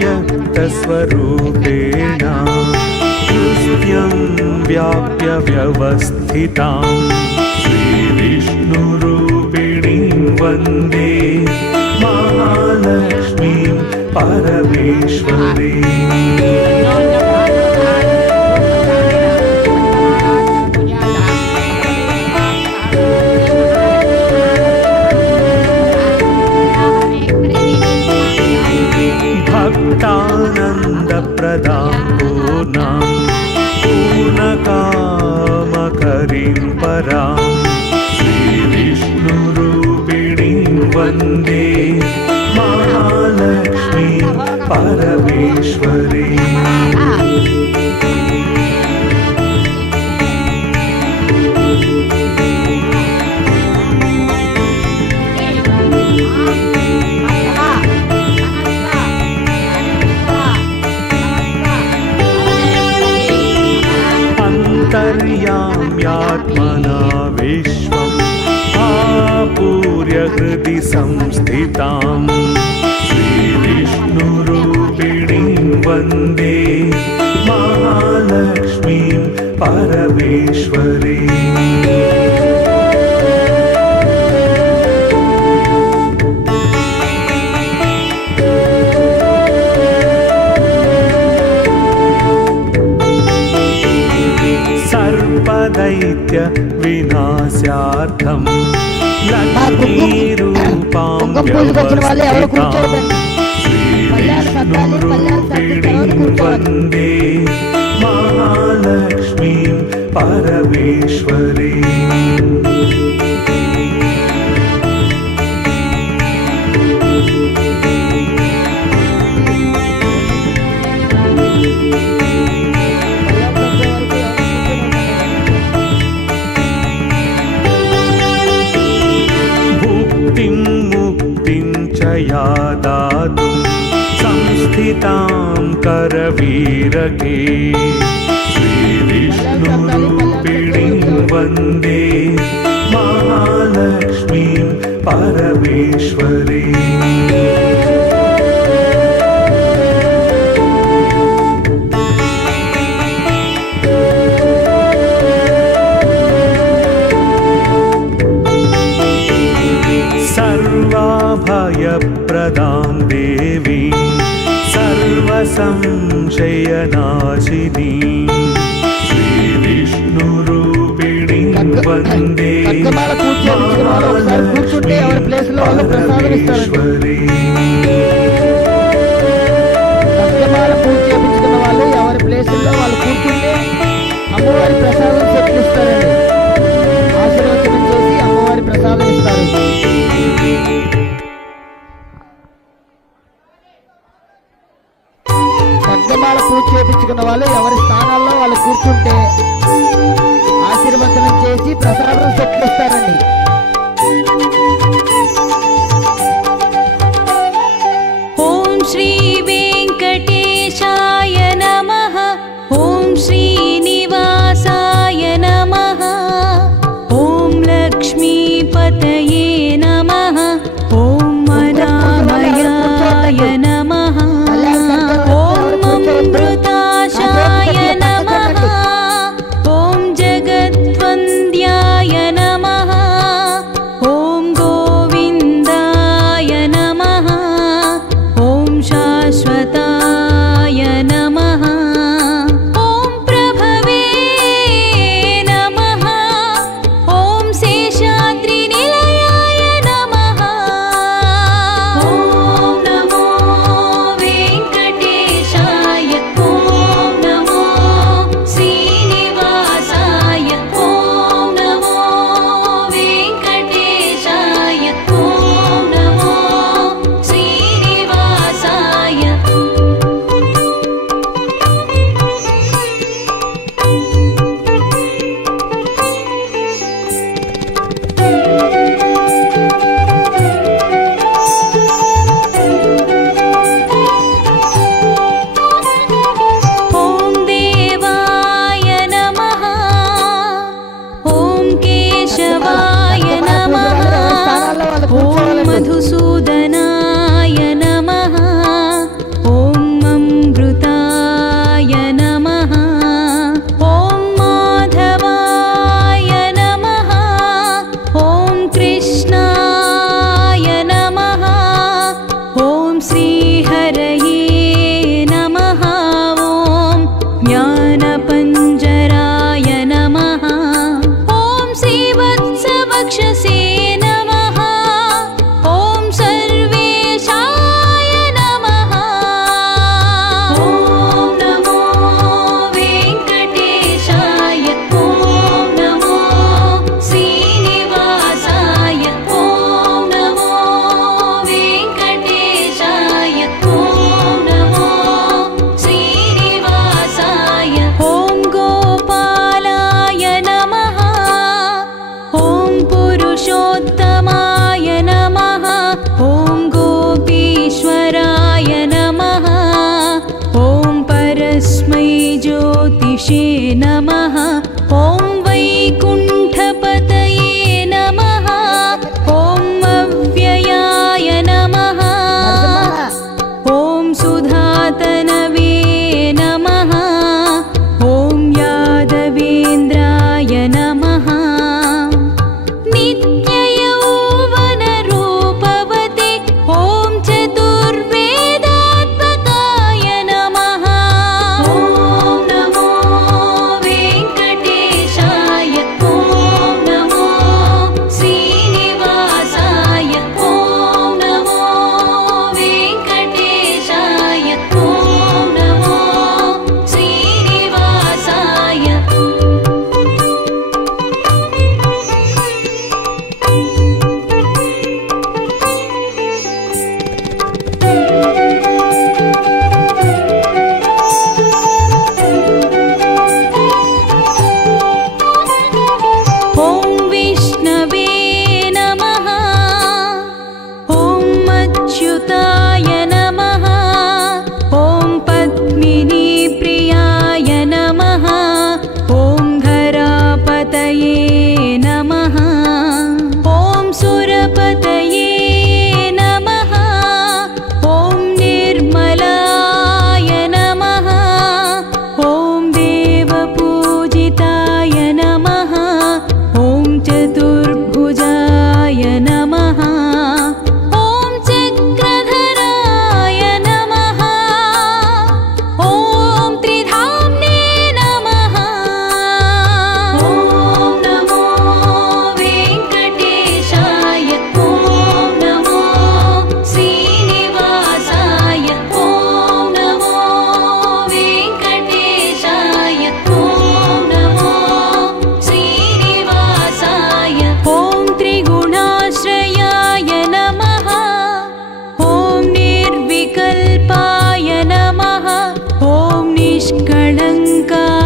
व्यक्तस्वरूपेण कृत्यं व्याप्य व्यवस्थितां श्रीविष्णुरूपिणीं वन्दे महालक्ष्मीं परमेश्वरीम्। भक्तानन्दप्रदां पूर्णां पूर्णकामकरीं परां श्रीविष्णुरूपिणीं वन्दे महालक्ष्मीं परमेश्वरीम्। यात्मना विश्वम् आपूर्य हृदि संस्थितां श्रीविष्णुरूपिणीं वन्दे महालक्ष्मीं परमेश्वरीम्। सर्पदैत्य विनाशार्थं लक्ष्मीरूपां व्यवस्थितां श्रीविष्णुरूपिणीं वन्दे महालक्ष्मीं परमेश्वरीम्। मुक्तिं च या दातुं संस्थितां करवीरके श्रीविष्णुरूपिणीं वन्दे महालक्ष्मीं परमेश्वरीम्। सर्वाभयप्रदां देवीं सर्वसंशयनाशिनीं श्रीविष्णुरूपिणीं वन्दे महालक्ष्मीं ఖడ్గమాల పూజ చేయించుకున్న వాళ్ళు ఎవరి స్థానాల్లో వాళ్ళు కూర్చుంటే ఆశీర్వచనం చేసి ప్రసాదం సెట్లిస్తారండి. ఓం శ్రీ వెంకటేశాయ నమః. ఓం శ్రీనివాసాయ నమః. ఓం లక్ష్మీపతయే నమః. ఓం అనామయాయ నమః. ఓం అమృతాశాయ నమః. ఓం జగద్వంద్యాయ నమః. श्रीहरये नमः ॐ ज्ञानपञ्जराय नमः ॐ श्रीवत्सवक्षसे नमः ॐ सर्वेशाय नमः ॐ नमो वेङ्कटेशाय ॐ नमो श्रीनिवासाय ॐ नमो वेङ्कटेशाय ॐ नमो श्रीनिवासाय ॐ गोपालाय नमः ॐ पुरुषोत्तमाय नमः ॐ गोपीश्वराय नमः ॐ परस्मै ज्योतिषे नमः ॐ वैकुण्ठपतये नमः ॐ अव्ययाय नमः ॐ सुधातनवे नमः ॐ यादवेन्द्राय नमः नित्ययौवनरूपवते ॐ चतुर्वेदात्मकाय नमः ॐ नमो वेङ्कटेशाय ॐ नमो श्रीनिवासाय ॐ नमो वेङ्कटेशाय ॐ नमो श्रीनिवासाय ॐ विष्णवे नमः ॐ अच्युताय नमः ॐ पद्मिनीप्रियाय नमः ॐ घरापतये नमः ॐ सुरपतये नमः ॐ निर्मलाय नमः ॐ देवपूजिताय नमः ॐ चतुर्भुजाय नमः ॐ चक्रधराय नमः ॐ त्रिधाम्ने नमः ॐ नमो वेङ्कटेशाय ॐ नमो श्रीनिवासाय ॐ नमो वेङ्कटेशाय ॐ नमो श्रीनिवासाय ॐ त्रिगुणाश्रयाय नमः ॐ निर्विकल्पाय नमः ॐ निष्कळङ्काय